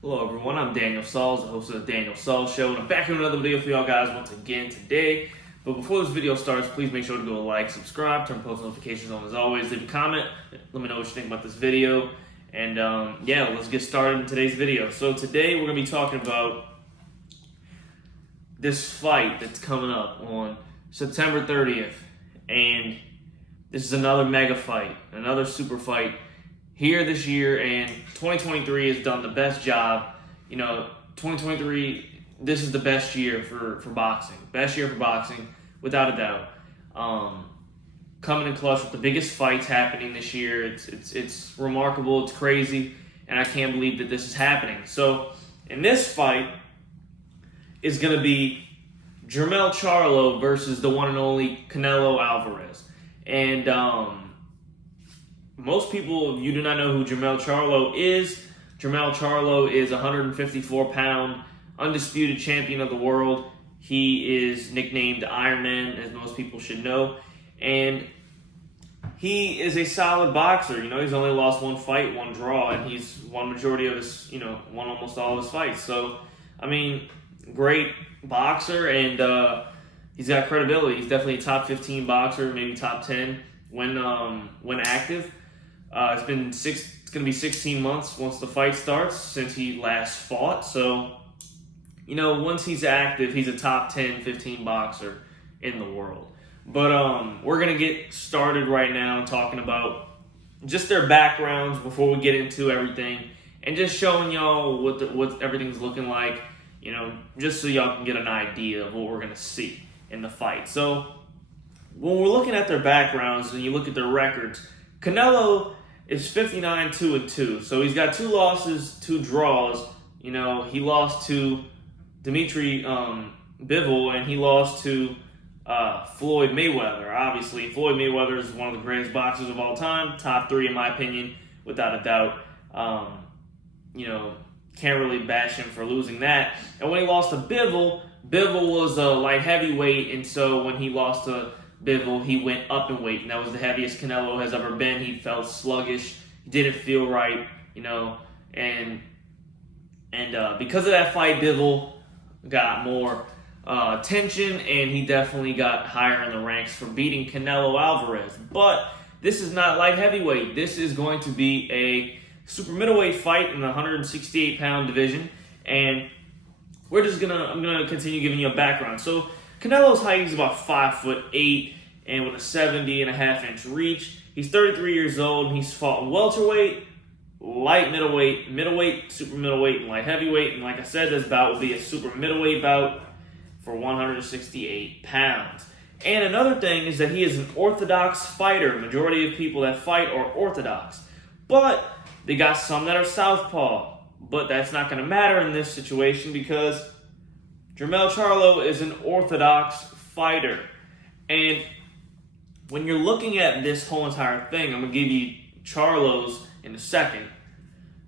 Hello everyone, I'm Daniel Sauls, the host of the Daniel Sauls Show, and I'm back with another video for y'all guys once again today. But before this video starts, please make sure to go like, subscribe, turn post notifications on as always, leave a comment, let me know what you think about this video, and yeah, let's get started in today's video. So today we're going to be talking about this fight that's coming up on September 30th, and this is another mega fight, another super fight here this year, and 2023 has done the best job. 2023, this is the best year for boxing. Best year for boxing, without a doubt. Coming in clutch with the biggest fights happening this year. It's remarkable, it's crazy, and I can't believe that this is happening. So, in this fight is going to be Charlo versus the one and only Canelo Alvarez. And most people, if you do not know who Charlo is, Charlo is a 154-pound undisputed champion of the world. He is nicknamed Iron Man, as most people should know. And he is a solid boxer. He's only lost one fight, one draw, and he's won majority of his, won almost all of his fights. So, great boxer, and he's got credibility. He's definitely a top 15 boxer, maybe top 10 when active. It's going to be 16 months once the fight starts since he last fought. So, once he's active, he's a top 10, 15 boxer in the world. But we're going to get started right now talking about just their backgrounds before we get into everything, and just showing y'all what everything's looking like, just so y'all can get an idea of what we're going to see in the fight. So, when we're looking at their backgrounds and you look at their records, Canelo is 59-2-2. So he's got 2 losses, 2 draws. He lost to Dimitri Bivol, and he lost to Floyd Mayweather. Obviously, Floyd Mayweather is one of the greatest boxers of all time. Top 3 in my opinion, without a doubt. Can't really bash him for losing that. And when he lost to Bivol was a light heavyweight, and so when he lost to Bivol, he went up in weight, and that was the heaviest Canelo has ever been. He felt sluggish, he didn't feel right, and because of that fight, Bivol got more attention, and he definitely got higher in the ranks for beating Canelo Alvarez. But this is not light heavyweight. This is going to be a super middleweight fight in the 168-pound division, and I'm gonna continue giving you a background. So Canelo's height is about 5'8", and with a 70.5-inch reach. He's 33 years old, and he's fought in welterweight, light middleweight, super middleweight, and light heavyweight. And like I said, this bout will be a super middleweight bout for 168 pounds. And another thing is that he is an orthodox fighter. Majority of people that fight are orthodox, but they got some that are southpaw. But that's not going to matter in this situation because Charlo is an orthodox fighter. And when you're looking at this whole entire thing, I'm going to give you Charlo's in a second.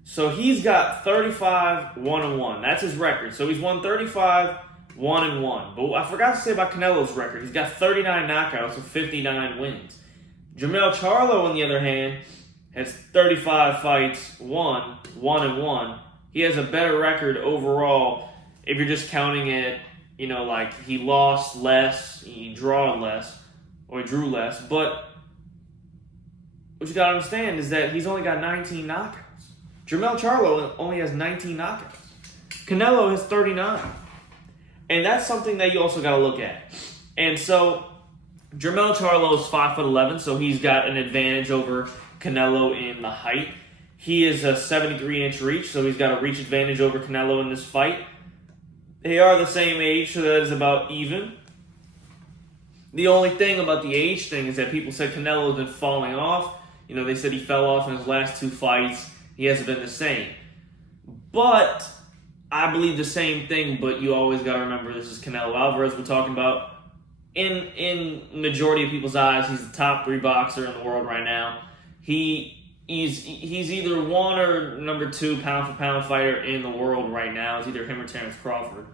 So he's got 35-1-1. That's his record. So he's won 35-1-1. But I forgot to say about Canelo's record. He's got 39 knockouts with 59 wins. Charlo, on the other hand, has 35 fights, 1-1. He has a better record overall if you're just counting it, like he lost less, he drew less. But what you gotta understand is that he's only got 19 knockouts. Charlo only has 19 knockouts. Canelo has 39. And that's something that you also gotta look at. And so, Charlo is 5'11", so he's got an advantage over Canelo in the height. He is a 73-inch reach, so he's got a reach advantage over Canelo in this fight. They are the same age, so that is about even. The only thing about the age thing is that people said Canelo has been falling off. They said he fell off in his last 2 fights. He hasn't been the same. But I believe the same thing, but you always got to remember this is Canelo Alvarez we're talking about. In majority of people's eyes, he's the top 3 boxer in the world right now. He's either 1 or number 2 pound-for-pound fighter in the world right now. It's either him or Terrence Crawford.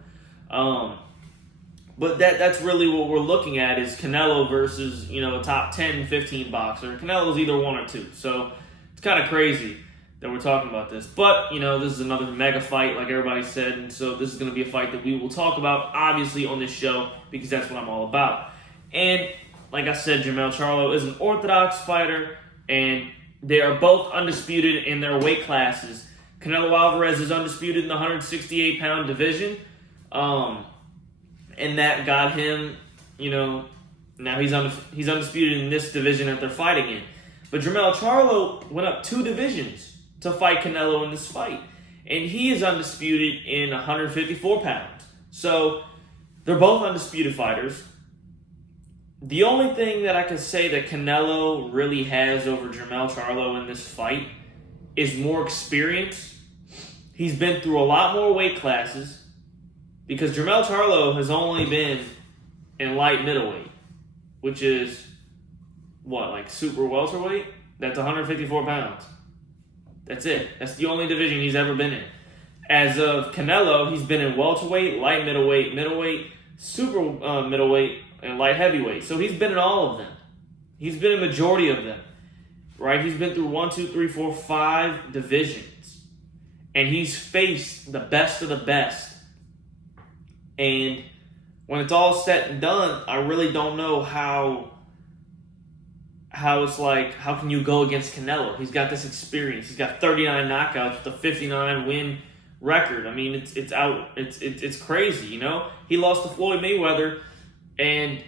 But that's really what we're looking at is Canelo versus, a top 10, 15 boxer. Canelo's either 1 or 2. So it's kind of crazy. that we're talking about this. But, this is another mega fight, like everybody said, and so this is going to be a fight that we will talk about, obviously, on this show, because that's what I'm all about. And, like I said, Jermell Charlo is an orthodox fighter, and they are both undisputed in their weight classes. Canelo Alvarez is undisputed in the 168-pound division, and that got him, now he's undisputed in this division that they're fighting in. But Jermell Charlo went up 2 divisions to fight Canelo in this fight. And he is undisputed in 154 pounds. So, they're both undisputed fighters. The only thing that I can say that Canelo really has over Jermell Charlo in this fight is more experience. He's been through a lot more weight classes because Jermell Charlo has only been in light middleweight, which is, like super welterweight? That's 154 pounds. That's it. That's the only division he's ever been in. As of Canelo, he's been in welterweight, light middleweight, super middleweight, and light heavyweight. So he's been in all of them. He's been in a majority of them, right? He's been through 5 divisions. And he's faced the best of the best. And when it's all said and done, I really don't know how it's like, how can you go against Canelo? He's got this experience. He's got 39 knockouts with a 59 win record. I mean, it's crazy, He lost to Floyd Mayweather, and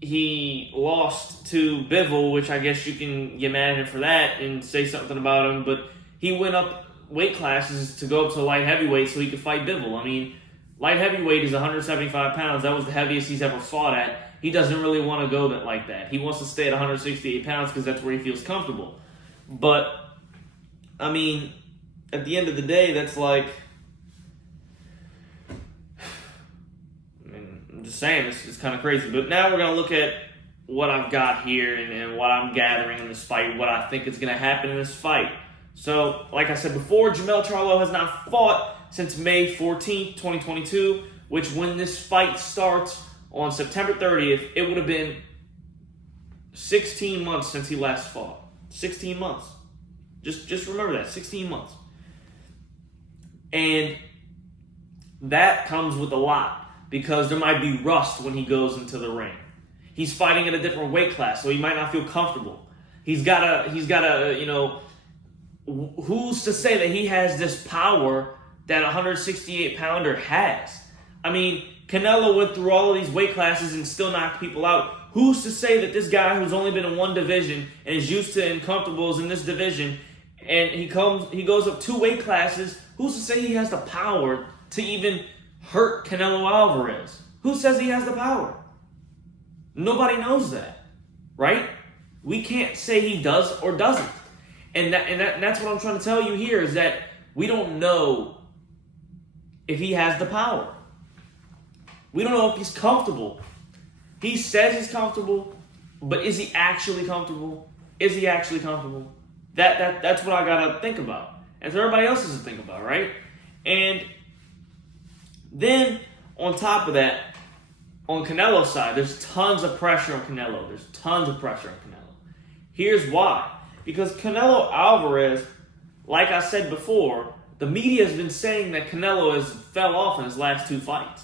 he lost to Bivol, which I guess you can get mad at him for that and say something about him, but he went up weight classes to go up to light heavyweight so he could fight Bivol. I mean, light heavyweight is 175 pounds. That was the heaviest he's ever fought at. He doesn't really want to go like that. He wants to stay at 168 pounds because that's where he feels comfortable. But, I mean, at the end of the day, that's like, I'm just saying, it's kind of crazy. But now we're going to look at what I've got here and what I'm gathering in this fight, what I think is going to happen in this fight. So, like I said before, Jermell Charlo has not fought since May 14th, 2022, which when this fight starts on September 30th, it would have been 16 months since he last fought. 16 months. Just remember that, 16 months. And that comes with a lot because there might be rust when he goes into the ring. He's fighting in a different weight class, so he might not feel comfortable. He's gotta, who's to say that he has this power that a 168-pounder has? I mean, Canelo went through all of these weight classes and still knocked people out. Who's to say that this guy who's only been in one division and is used to uncomfortables in this division, and he goes up 2 weight classes, who's to say he has the power to even hurt Canelo Alvarez? Who says he has the power? Nobody knows that, right? We can't say he does or doesn't. And that's what I'm trying to tell you here is that we don't know if he has the power. We don't know if he's comfortable. He says he's comfortable, but is he actually comfortable? Is he actually comfortable? That's what I gotta think about. And so everybody else has to think about, right? And then on top of that, on Canelo's side, there's tons of pressure on Canelo. There's tons of pressure on Canelo. Here's why. Because Canelo Alvarez, like I said before, the media has been saying that Canelo has fell off in his last 2 fights.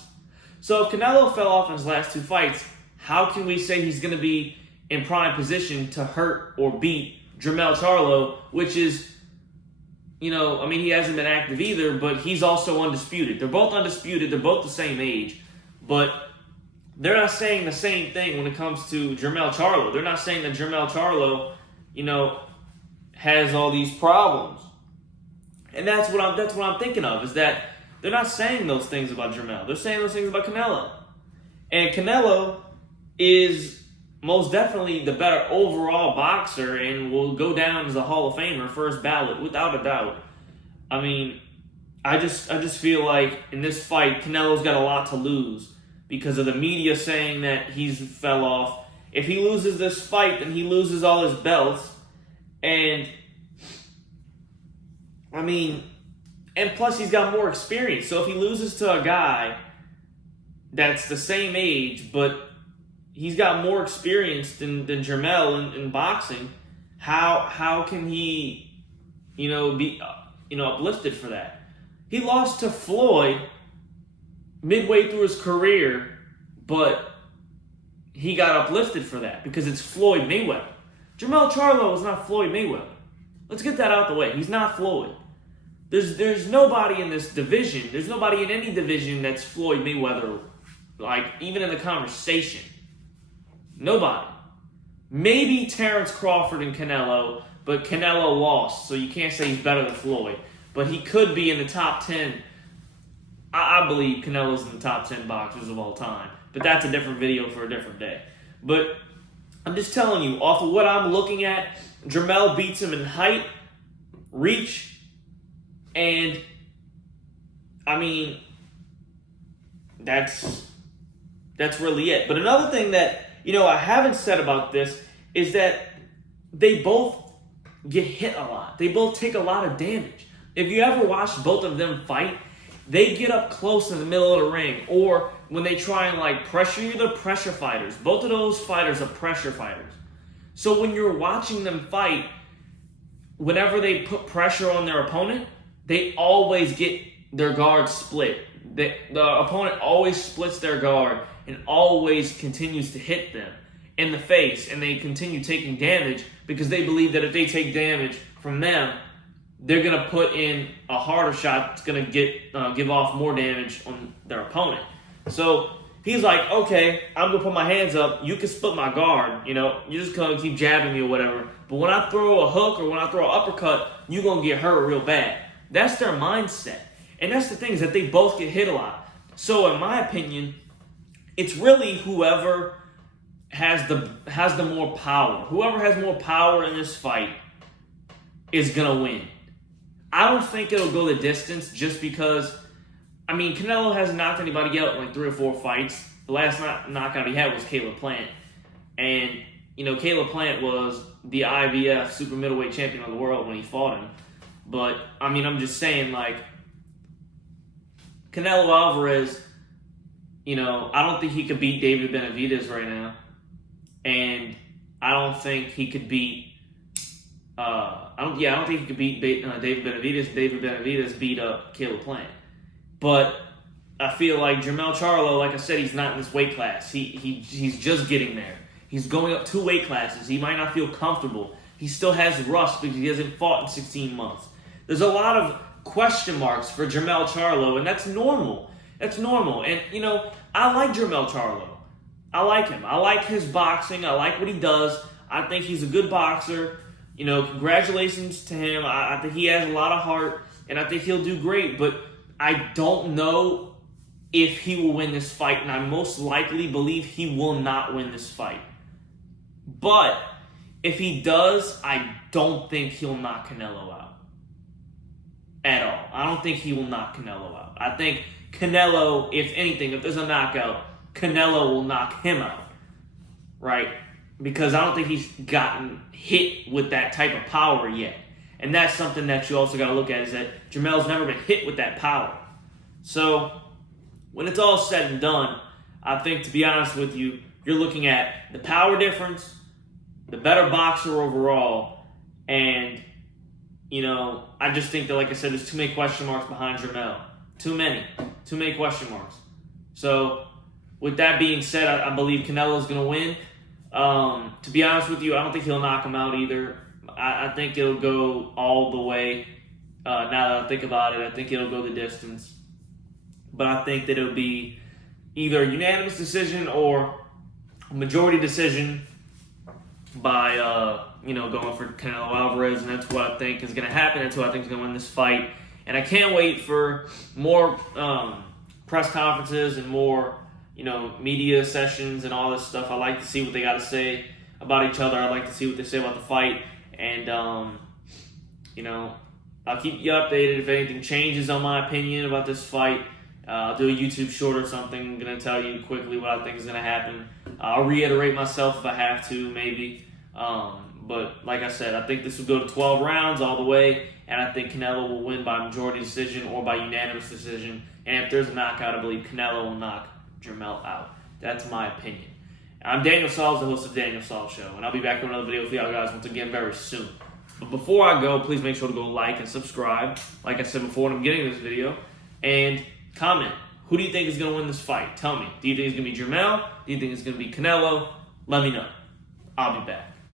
So if Canelo fell off in his last 2 fights, how can we say he's going to be in prime position to hurt or beat Jermell Charlo, which is, he hasn't been active either, but he's also undisputed. They're both undisputed. They're both the same age, but they're not saying the same thing when it comes to Jermell Charlo. They're not saying that Jermell Charlo, has all these problems. And that's what I'm thinking of, is that they're not saying those things about Jermell. They're saying those things about Canelo. And Canelo is most definitely the better overall boxer and will go down as a Hall of Famer, first ballot, without a doubt. I mean, I just feel like in this fight, Canelo's got a lot to lose because of the media saying that he's fell off. If he loses this fight, then he loses all his belts. And plus he's got more experience. So if he loses to a guy that's the same age, but he's got more experience than Jermell in boxing, how can he be uplifted for that. He lost to Floyd midway through his career, but he got uplifted for that because it's Floyd Mayweather. Jermell Charlo is not Floyd Mayweather. Let's get that out the way. He's not Floyd. There's nobody in this division. There's nobody in any division that's Floyd Mayweather, like, even in the conversation. Nobody. Maybe Terrence Crawford and Canelo, but Canelo lost, so you can't say he's better than Floyd. But he could be in the top 10. I believe Canelo's in the top 10 boxers of all time. But that's a different video for a different day. But I'm just telling you, off of what I'm looking at, Jermell beats him in height, reach, and I mean, that's really it. But another thing that, I haven't said about this is that they both get hit a lot. They both take a lot of damage. If you ever watch both of them fight, they get up close in the middle of the ring, or when they try and pressure you, they're pressure fighters. Both of those fighters are pressure fighters. So when you're watching them fight, whenever they put pressure on their opponent, they always get their guard split. The opponent always splits their guard and always continues to hit them in the face, and they continue taking damage because they believe that if they take damage from them, they're going to put in a harder shot that's going to give off more damage on their opponent. So he's like, okay, I'm going to put my hands up. You can split my guard. You're just going to keep jabbing me or whatever. But when I throw a hook or when I throw an uppercut, you're going to get hurt real bad. That's their mindset. And that's the thing, is that they both get hit a lot. So in my opinion, it's really whoever has the more power. Whoever has more power in this fight is going to win. I don't think it'll go the distance just because, Canelo hasn't knocked anybody out in 3 or 4 fights. The last knockout he had was Caleb Plant. And, Caleb Plant was the IBF super middleweight champion of the world when he fought him. But, I'm just saying, Canelo Alvarez, I don't think he could beat David Benavidez right now. And I don't think he could beat I don't think he could beat David Benavidez. David Benavidez beat up Caleb Plant. But I feel like Jermell Charlo, like I said, he's not in this weight class. He's just getting there. He's going up 2 weight classes. He might not feel comfortable. He still has rust because he hasn't fought in 16 months. There's a lot of question marks for Jermell Charlo, and that's normal. That's normal. And, I like Jermell Charlo. I like him. I like his boxing. I like what he does. I think he's a good boxer. Congratulations to him. I think he has a lot of heart, and I think he'll do great. But I don't know if he will win this fight, and I most likely believe he will not win this fight. But if he does, I don't think he'll knock Canelo out. At all. I don't think he will knock Canelo out. I think Canelo, if anything, if there's a knockout, Canelo will knock him out. Right? Because I don't think he's gotten hit with that type of power yet. And that's something that you also got to look at, is that Jermell's never been hit with that power. So, when it's all said and done, I think, to be honest with you, you're looking at the power difference, the better boxer overall, and, I just think that, like I said, there's too many question marks behind Jermell. Too many question marks. So, with that being said, I believe Canelo's going to win. To be honest with you, I don't think he'll knock him out either. I think it'll go all the way. Now that I think about it, I think it'll go the distance. But I think that it'll be either a unanimous decision or a majority decision by, going for Canelo Alvarez. And that's what I think is going to happen. That's who I think is going to win this fight. And I can't wait for more press conferences and more media sessions and all this stuff. I like to see what they got to say about each other. I like to see what they say about the fight. And, I'll keep you updated if anything changes on my opinion about this fight. I'll do a YouTube short or something. I'm going to tell you quickly what I think is going to happen. I'll reiterate myself if I have to, maybe. But like I said, I think this will go to 12 rounds all the way. And I think Canelo will win by majority decision or by unanimous decision. And if there's a knockout, I believe Canelo will knock Jermell out. That's my opinion. I'm Daniel Sauls, the host of Daniel Sauls Show, and I'll be back with another video with y'all guys once again very soon. But before I go, please make sure to go like and subscribe, like I said before in the beginning of this video, and comment. Who do you think is going to win this fight? Tell me. Do you think it's going to be Jermell? Do you think it's going to be Canelo? Let me know. I'll be back.